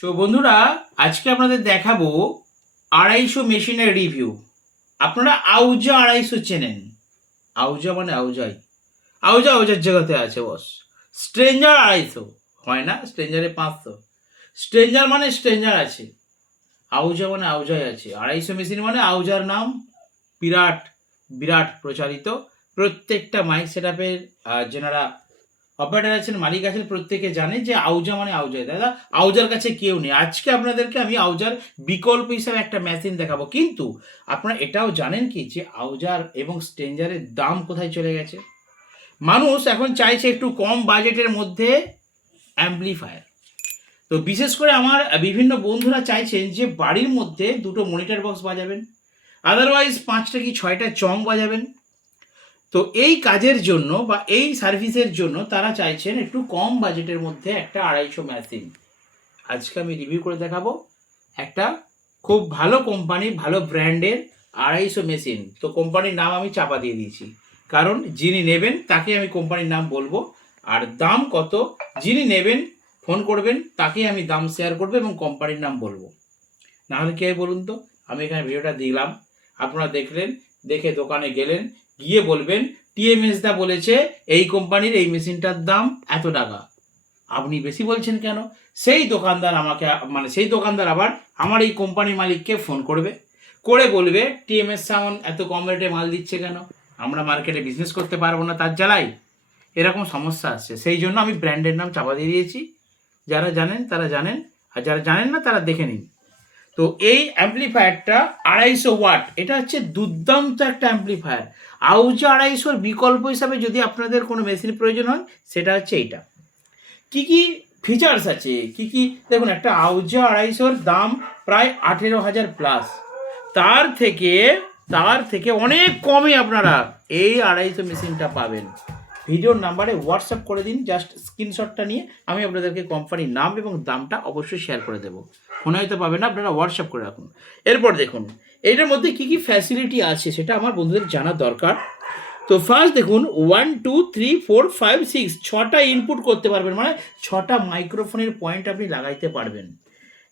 So বন্ধুরা, আজকে আপনাদের দেখাবো 250 মেশিনের রিভিউ। আপনারা আউজা 250 চেনেন? আউজা মানে আউজাই, আউজা আউজার জায়গাতে আছে বস। স্ট্রেঞ্জার 250 হয় না, স্ট্রেঞ্জারে 500। স্ট্রেঞ্জার মানে স্ট্রেঞ্জার আছে, আউজা মানে আউজাই আছে। 250 মেশিন মানে আউজার নাম বিরাট বিরাট প্রচারিত। প্রত্যেকটা মাইক সেট আপের যেনারা অপারেটার আছেন, মালিক আছেন, প্রত্যেকে জানে যে আউজা মানে আউজাই। দাদা, আউজার কাছে কেউ নেই। আজকে আপনাদেরকে আমি আউজার বিকল্প হিসাবে একটা মেশিন দেখাবো। কিন্তু আপনারা এটাও জানেন কি যে আউজার এবং স্ট্রেঞ্জারের দাম কোথায় চলে গেছে? মানুষ এখন চাইছে একটু কম বাজেটের মধ্যে অ্যাম্পলিফায়ার। তো বিশেষ করে আমার বিভিন্ন বন্ধুরা চাইছেন যে বাড়ির মধ্যে দুটো মনিটর বক্স বাজাবেন, আদারওয়াইজ 5টা কি 6টা চং বাজাবেন। তো এই কাজের জন্য বা এই সার্ভিসের জন্য তারা চাইছেন একটু কম বাজেটের মধ্যে একটা 250 মেশিন। আজকে আমি রিভিউ করে দেখাবো একটা খুব ভালো কোম্পানি, ভালো ব্র্যান্ডের 250 মেশিন। তো কোম্পানির নাম আমি চাপা দিয়ে দিয়েছি, কারণ যিনি নেবেন তাকে আমি কোম্পানির নাম বলবো, আর দাম কত যিনি নেবেন ফোন করবেন তাকেই আমি দাম শেয়ার করবো এবং কোম্পানির নাম বলবো। নাহলে কে বলুন তো? আমি এখানে ভিডিওটা দিলাম, আপনারা দেখলেন, দেখে দোকানে গেলেন, গিয়ে বলবেন টিএমএস দা বলেছে এই কোম্পানির এই মেশিনটার দাম এত টাকা, আপনি বেশি বলছেন কেন? সেই দোকানদার আমাকে সেই দোকানদার আবার আমার এই কোম্পানির মালিককে ফোন করবে, করে বলবে টিএমএস সাউন্ড এত কম রেটে মাল দিচ্ছে কেন, আমরা মার্কেটে বিজনেস করতে পারবো না তার জ্বালাই। এরকম সমস্যা আসছে, সেই জন্য আমি ব্র্যান্ডের নাম চাপা দিয়ে দিয়েছি। যারা জানেন তারা জানেন, আর যারা জানেন না তারা দেখে নিন। তো এই অ্যাম্পলিফায়ারটা 250 ওয়াট, এটা হচ্ছে দুর্দান্ত একটা অ্যাম্পলিফায়ার। আউজা 250-র বিকল্প হিসাবে যদি আপনাদের কোনো মেশিন প্রয়োজন হয় সেটা হচ্ছে এইটা। কি কি ফিচার্স আছে, কি কি দেখুন। একটা আউজা 250-র দাম প্রায় 18,000 প্লাস। তার থেকে অনেক কমে আপনারা এই 250 মেশিনটা পাবেন। ভিডিওর নাম্বারে হোয়াটসঅ্যাপ করে দিন, জাস্ট স্ক্রিনশটটা নিয়ে আমি আপনাদেরকে কোম্পানির নাম এবং দামটা অবশ্যই শেয়ার করে দেবো। ফোনে হয়তো পাবেন না, আপনারা হোয়াটসঅ্যাপ করে রাখুন। এরপর দেখুন এইটার মধ্যে কী কী ফ্যাসিলিটি আছে সেটা আমার বন্ধুদের জানা দরকার। তো ফার্স্ট দেখুন 1 2 3 4 5 6 6টা ইনপুট করতে পারবেন, মানে 6টা মাইক্রোফোনের পয়েন্ট আপনি লাগাইতে পারবেন।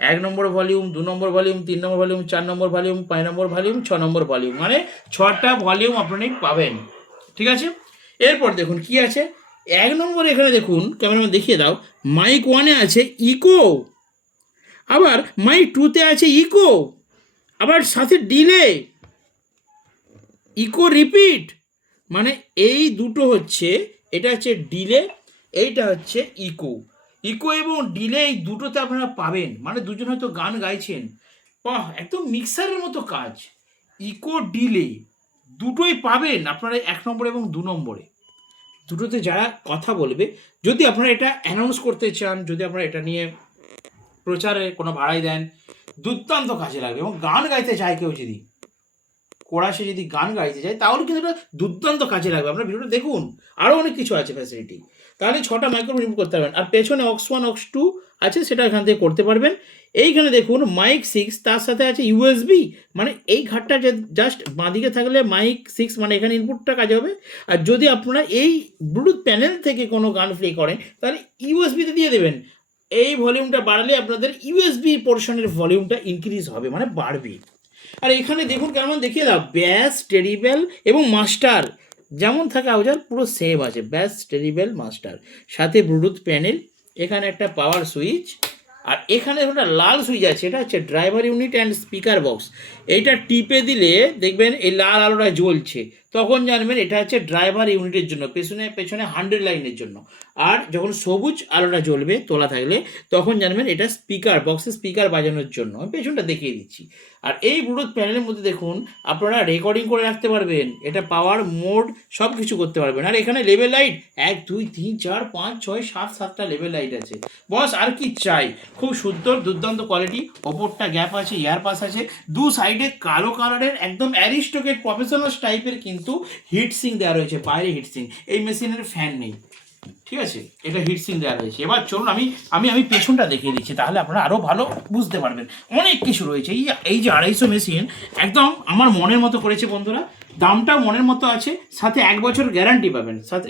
1 নম্বর ভলিউম, 2 নম্বর ভলিউম, 3 নম্বর ভলিউম, 4 নম্বর ভলিউম, 5 নম্বর ভলিউম, 6 নম্বর ভলিউম, মানে 6টা ভলিউম আপনি পাবেন। ঠিক আছে, এরপর দেখুন কি আছে। 1 নম্বর এখানে দেখুন, ক্যামেরাম্যান দেখিয়ে দাও, মাইক 1-এ আছে ইকো, আবার মাইক 2-তে আছে ইকো, আবার সাথে ডিলে, ইকো রিপিট। মানে এই দুটো হচ্ছে, এটা হচ্ছে ডিলে, এইটা হচ্ছে ইকো। ইকো এবং ডিলে এই দুটোতে আপনারা পাবেন, মানে দুজন হয়তো গান গাইছেন, বাহ, একদম মিক্সারের মতো কাজ। ইকো ডিলে দুটোই পাবেন আপনারা 1 নম্বর এবং 2 নম্বরে। দুটোতে যারা কথা বলবে, যদি আপনারা এটা অ্যানাউন্স করতে চান, যদি আপনারা এটা নিয়ে প্রচারে কোনো ভাড়াই দেন, দুর্দান্ত কাজে লাগবে। এবং গান গাইতে চায় কেউ, যদি কোরাসে যদি গান গাইতে চায় তাহলে কিন্তু এটা দুর্দান্ত কাজে লাগবে। আপনার ভিডিওটা দেখুন, আরও অনেক কিছু আছে ফ্যাসিলিটি। তাহলে 6টা মাইক্রোফোন ইনপুট করতে পারবেন। আর পেছনে অক্স 1 অক্স 2 আছে, সেটা এখান থেকে করতে পারবেন। এইখানে দেখুন মাইক 6, তার সাথে আছে ইউএসবি, মানে এই ঘাটটা জাস্ট বাঁদিকে থাকলে মাইক 6, মানে এখানে ইনপুটটা কাজে হবে। আর যদি আপনারা এই ব্লুটুথ প্যানেল থেকে কোনো গান প্লে করেন তাহলে ইউএসবিতে দিয়ে দেবেন। এই ভলিউমটা বাড়ালে আপনাদের ইউএসবি পোর্শনের ভলিউমটা ইনক্রিজ হবে, মানে বাড়বে। আর এখানে দেখুন কেমন দেখিয়ে দাও, ব্যাস, টেরিবেল এবং মাস্টার যেমন থাকে আউজার পুরো সেম আছে, ব্যাস, টেরিবেল, মাস্টার, সাথে ব্লুটুথ প্যানেল, এখানে একটা পাওয়ার সুইচ, আর এখানে একটা লাল সুইচ আছে, এটা হচ্ছে driver unit and speaker box. এইটা টিপে দিলে দেখবেন এই লাল আলোটা জ্বলছে, তখন জানবেন এটা হচ্ছে ড্রাইভার ইউনিটের জন্য, পেছনে 100 লাইনের জন্য। আর যখন সবুজ আলোটা জ্বলবে তোলা থাকলে, তখন জানবেন এটা স্পিকার বক্সে স্পিকার বাজানোর জন্য। আমি পেছনটা দেখিয়ে দিচ্ছি। আর এই ব্লুটুথ প্যানেলের মধ্যে দেখুন আপনারা রেকর্ডিং করে রাখতে পারবেন, এটা পাওয়ার মোড সব কিছু করতে পারবেন। আর এখানে লেভেল লাইট 1 2 3 4 5 6 7 7টা লেভেল লাইট আছে। বস আর কি চাই? খুব সুন্দর দুর্দান্ত কোয়ালিটি। ওপরটা গ্যাপ আছে, ইয়ার পাস আছে, দু সাইডে কালো কালারের একদম অ্যারিস্টোকেট প্রফেশনাল টাইপের কিন্তু হিটসিং দেওয়া রয়েছে, বাইরে হিটসিং। এই মেশিনের ফ্যান নেই, ঠিক আছে, এটা হিটসিং দেওয়া রয়েছে। এবার চলুন আমি আমি আমি পেছনটা দেখিয়ে দিচ্ছি, তাহলে আপনারা আরও ভালো বুঝতে পারবেন। অনেক কিছু রয়েছে। এই যে 250 মেশিন একদম আমার মনের মতো করেছে বন্ধুরা, দামটাও মনের মতো আছে, সাথে 1 বছর গ্যারান্টি পাবেন, সাথে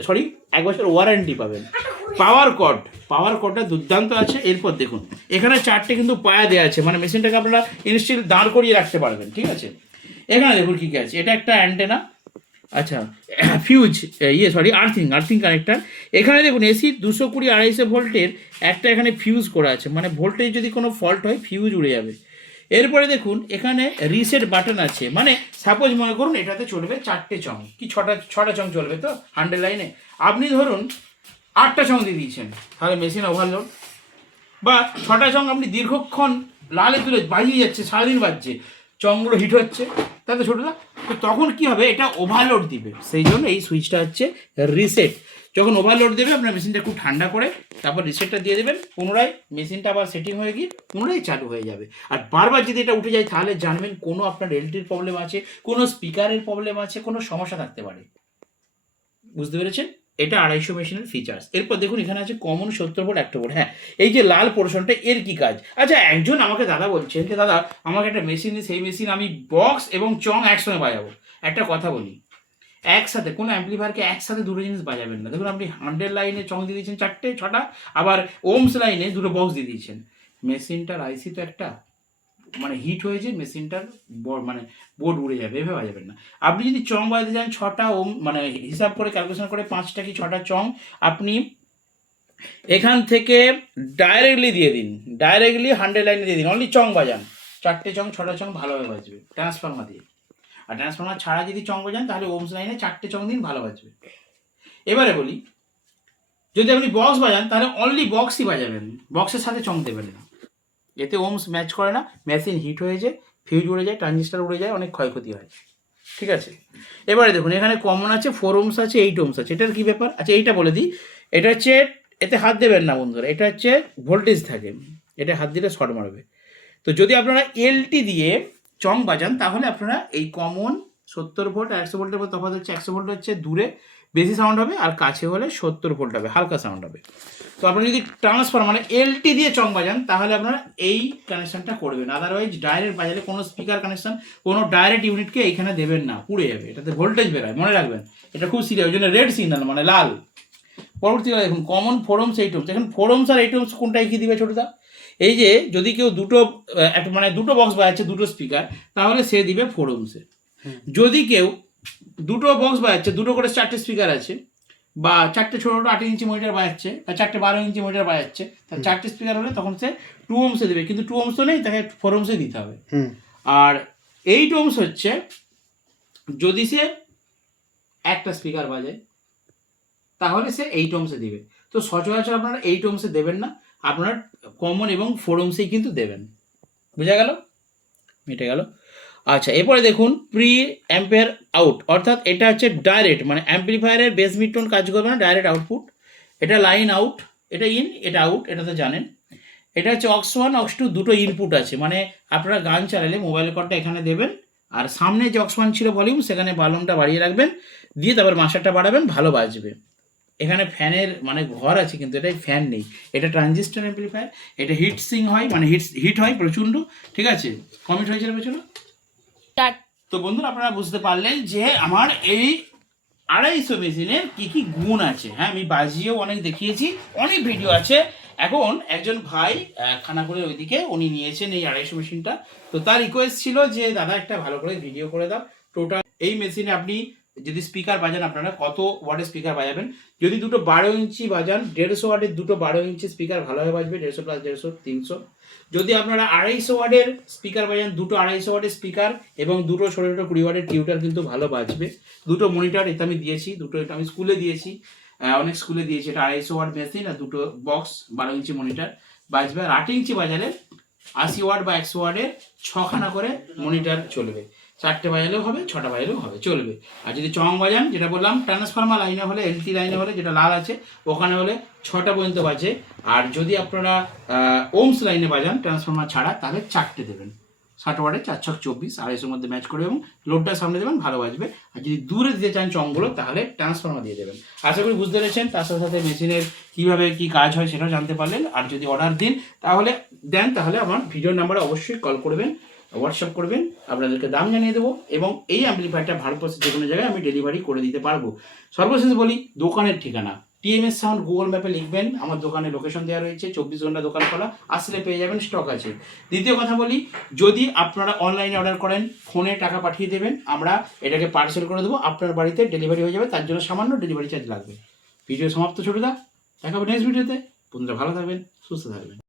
1 বছর ওয়ারেন্টি পাবেন। পাওয়ার কর্ডটা দুর্দান্ত আছে। এরপর দেখুন এখানে 4টে কিন্তু পায়া দেওয়া আছে, মানে মেশিনটাকে আপনারা ইনস্টিল দাঁড় করিয়ে রাখতে পারবেন, ঠিক আছে। এখানে দেখুন কী কী আছে, এটা একটা অ্যান্টেনা, আচ্ছা ফিউজ আর্থিং কানেক্টার। এখানে দেখুন এসি 220-250 ভোল্টের একটা এখানে ফিউজ করা আছে, মানে ভোল্টেজ যদি কোনো ফল্ট হয় ফিউজ উড়ে যাবে। এরপরে দেখুন এখানে রিসেট বাটন আছে, মানে সাপোজ মনে করুন এটাতে চলবে 4টে চং কি 6টা চং চলবে তো 100 লাইনে, আপনি ধরুন 8টা চং দিয়ে দিয়েছেন, তাহলে মেশিন ওভারলোড। বা 6টা চং আপনি দীর্ঘক্ষণ লালে তুলে বাজিয়ে যাচ্ছে, সারাদিন বাজছে, চংগুলো হিট হচ্ছে, তাই তো ছোটদা? তো তখন কি হবে, এটা ওভারলোড দিবে, সেই জন্য এই সুইচটা হচ্ছে রিসেট। যখন ওভারলোড দেবে আপনার মেশিনটা খুব ঠান্ডা করে তারপর রিসেটটা দিয়ে দেবেন, পুনরায় মেশিনটা আবার সেটিং হয়ে গিয়ে পুনরায় চালু হয়ে যাবে। আর বারবার যদি এটা উঠে যায় তাহলে জানবেন কোনো আপনার এলটির প্রবলেম আছে, কোনো স্পিকারের প্রবলেম আছে, কোনো সমস্যা থাকতে পারে। বুঝতে পেরেছেন? এটা 250 মেশিনের ফিচার্স। এরপর দেখুন এখানে আছে কমন 70 ভোল্ট 1 ভোল্ট। হ্যাঁ, এই যে লাল পোর্শনটা এর কি কাজ? আচ্ছা, একজন আমাকে দাদা বলছেন যে দাদা আমাকে একটা মেশিন, সেই মেশিন আমি বক্স এবং চং একসঙ্গে বাজাবো। একটা কথা বলি, একসাথে কোনো অ্যাম্পলিফায়ারকে একসাথে দুটো জিনিস বাজাবেন না। দেখুন আপনি 100 লাইনে চং দিয়ে দিয়েছেন 4টে 6টা, আবার ওমস লাইনে দুটো বক্স দিয়ে দিয়েছেন, মেশিনটার আইসি তো একটা, মানে হিট হয়েছে মেশিনটার মানে বোর্ড উড়ে যাবে, এভাবে বাজাবেন না। আপনি যদি চং বাজাতে যান 6টা ওম, মানে হিসাব করে ক্যালকুলেশন করে 5টা কি 6টা চং আপনি এখান থেকে ডাইরেক্টলি দিয়ে দিন, ডাইরেক্টলি 100 লাইনে দিয়ে দিন, অনলি চং বাজান, 4টে চং 6টা চং ভালোভাবে বাজবে ট্রান্সফর্মার দিয়ে। আর ট্রান্সফর্মার ছাড়া যদি চং বাজান তাহলে ওমস লাইনে 4টে চং দিন, ভালো বাজবে। এবারে বলি, যদি আপনি বক্স বাজান তাহলে অনলি বক্সই বাজাবেন, বক্সের সাথে চং দেবেন না, এতে ওমস ম্যাচ করে না, মেশিন হিট হয়ে যায়, ফিউজ উড়ে যায়, ট্রানজিস্টার উড়ে যায়, অনেক ক্ষয়ক্ষতি হয়, ঠিক আছে। এবারে দেখুন এখানে কমন আছে 4 ওমস আছে, 8 ওমস আছে, এটার কী ব্যাপার? আচ্ছা এইটা বলে দিই, এটা হচ্ছে, এতে হাত দেবেন না বন্ধুরা, এটা হচ্ছে ভোল্টেজ থাকে, এটা হাত দিলে শর্ট মারবে। তো যদি আপনারা এলটি দিয়ে চং বাজান তাহলে আপনারা এই কমন 70 ভোল্ট আর 100 ভোল্টের মধ্যে তফাৎ হচ্ছে, 100 ভোল্ট হচ্ছে দূরে বেশি সাউন্ড হবে, আর কাছে হলে 70 ভোল্ট হবে, হালকা সাউন্ড হবে। তো আপনারা যদি ট্রান্সফার মানে এলটি দিয়ে চং বাজান তাহলে আপনারা এই কানেকশনটা করবেন, আদারওয়াইজ ডাইরেক্ট বাজালে কোনো স্পিকার কানেকশন, কোনো ডাইরেক্ট ইউনিটকে এইখানে দেবেন না, পুড়ে যাবে, এটাতে ভোল্টেজ বেরোয়, মনে রাখবেন, এটা খুব সিরিয়াস, ওই জন্য রেড সিগন্যাল মানে লাল। পরবর্তীকালে দেখুন কমন 4 ওমস 8 ওমস, এখন 4 ওমস আর 8 ওমস কোনটাই কি দিবে ছোটদা? এই যে যদি কেউ মানে দুটো বক্স বাজাচ্ছে, দুটো স্পিকার, তাহলে সে দিবে 4 ওমসে। যদি কেউ দুটো বক্স বাজাচ্ছে, দুটো করে 4টে স্পিকার আছে, বা 4টে ছোটো 8 ইঞ্চি মনিটর বাজাচ্ছে, বা 4টে 12 ইঞ্চি মনিটর বাজাচ্ছে, তাহলে 4টে স্পিকার হলে তখন সে 2 ওমসে দেবে, কিন্তু 2 ওমস তো নেই, তাকে 4 ওমসে দিতে হবে। আর 8 ওমস হচ্ছে যদি সে একটা স্পিকার বাজায় তাহলে সে 8 ওমসে দিবে। তো সচরাচর আপনারা 8 ওমসে দেবেন না, আপনারা কমন এবং 4 ওমসেই কিন্তু দেবেন। বোঝা গেল? মিটে গেল। আচ্ছা, এরপরে দেখুন প্রি অ্যাম্পেয়ার আউট, অর্থাৎ এটা হচ্ছে ডাইরেক্ট, মানে অ্যাম্পলিফায়ারের বেস মিড টোন কাজ করবে না, ডাইরেক্ট আউটপুট। এটা লাইন আউট, এটা ইন, এটা আউট, এটা তো জানেন। এটা হচ্ছে অক্স 1 অক্স 2 দুটো ইনপুট আছে, মানে আপনারা গান চালালে মোবাইল কর্ডটা এখানে দেবেন, আর সামনে যে অক্স 1 ছিল ভলিউম সেখানে ভলিউমটা বাড়িয়ে রাখবেন, দিয়ে তারপর মাস্টারটা বাড়াবেন, ভালো বাজবে। এখানে ফ্যানের মানে ঘর আছে কিন্তু এটাই ফ্যান নেই, এটা ট্রানজিস্টর অ্যাম্পলিফায়ার, এটা হিট সিং হয়, মানে হিট হয় প্রচণ্ড, ঠিক আছে। কমেন্ট হয়েছিল পেছনে। তো বন্ধুরা আপনারা বুঝতে পারলেন যে আমার এই 250 মেশিনের কি কি গুণ আছে। হ্যাঁ, আমি বাজিয়েও অনেক দেখিয়েছি, অনেক ভিডিও আছে। এখন একজন ভাই খানাকুলের ওইদিকে উনি নিয়েছেন এই 250 মেশিনটা, তো তার রিকোয়েস্ট ছিল যে দাদা একটা ভালো করে ভিডিও করে দাও। টোটাল এই মেশিনে আপনি যদি স্পিকার বাজান আপনারা কত ওয়াটের স্পিকার বাজাবেন, যদি দুটো 12 ইঞ্চি বাজান 150 ওয়াটের দুটো 12 ইঞ্চি স্পিকার ভালোভাবে বাজবে, 150 প্লাস 150 300। যদি আপনারা 250 ওয়াটের স্পিকার বাজান, দুটো 250 ওয়াটের স্পিকার এবং দুটো ছোটো ছোটো 20 ওয়াটের টিউটার কিন্তু ভালো বাজবে। দুটো মনিটর এটা আমি দিয়েছি, দুটো এটা আমি স্কুলে দিয়েছি, অনেক স্কুলে দিয়েছি, এটা 250 ওয়াট মেশিন আর দুটো বক্স 12 ইঞ্চি মনিটর বাজবে। আর 8 ইঞ্চি বাজালে 80 ওয়াট বা 100 ওয়াটের 6খানা করে মনিটর চলবে, 4টে বাজালেও হবে, 6টা বাজালেও হবে, চলবে। আর যদি চং বাজান, যেটা বললাম ট্রান্সফর্মার লাইনে হলে, এলটি লাইনে হলে, যেটা লাল আছে ওখানে হলে 6টা পর্যন্ত বাজে। আর যদি আপনারা ওমস লাইনে বাজান ট্রান্সফর্মার ছাড়া তাহলে 4টে দেবেন, 60 ওয়াটে 4 ছক 24, 250 মধ্যে ম্যাচ করে এবং লোডটা সামনে দেবেন, ভালো বাজবে। আর যদি দূরে দিতে চান চংগুলো তাহলে ট্রান্সফর্মার দিয়ে দেবেন। আশা করি বুঝতে পেরেছেন, তার সাথে সাথে মেশিনের কীভাবে কী কাজ হয় সেটাও জানতে পারলেন। আর যদি অর্ডার তাহলে আমার ভিডিওর নাম্বারে অবশ্যই কল করবেন, হোয়াটসঅ্যাপ করবেন, আপনাদেরকে দাম জানিয়ে দেবো, এবং এই অ্যাম্পলিফায়ারটা ভারতবর্ষের যে কোনো জায়গায় আমি ডেলিভারি করে দিতে পারবো। সর্বশেষ বলি দোকানের ঠিকানা, টিএমএস সাউন্ড গুগল ম্যাপে লিখবেন, আমার দোকানে লোকেশন দেওয়া রয়েছে, 24 ঘন্টা দোকান খোলা, আসলে পেয়ে যাবেন, স্টক আছে। দ্বিতীয় কথা বলি, যদি আপনারা অনলাইনে অর্ডার করেন ফোনে টাকা পাঠিয়ে দেবেন, আমরা এটাকে পার্সেল করে দেবো, আপনার বাড়িতে ডেলিভারি হয়ে যাবে, তার জন্য সামান্য ডেলিভারি চার্জ লাগবে। ভিডিও সমাপ্ত ছোটদা, দেখা হবে নেক্সট ভিডিওতে। বন্ধুরা ভালো থাকবেন, সুস্থ থাকবেন।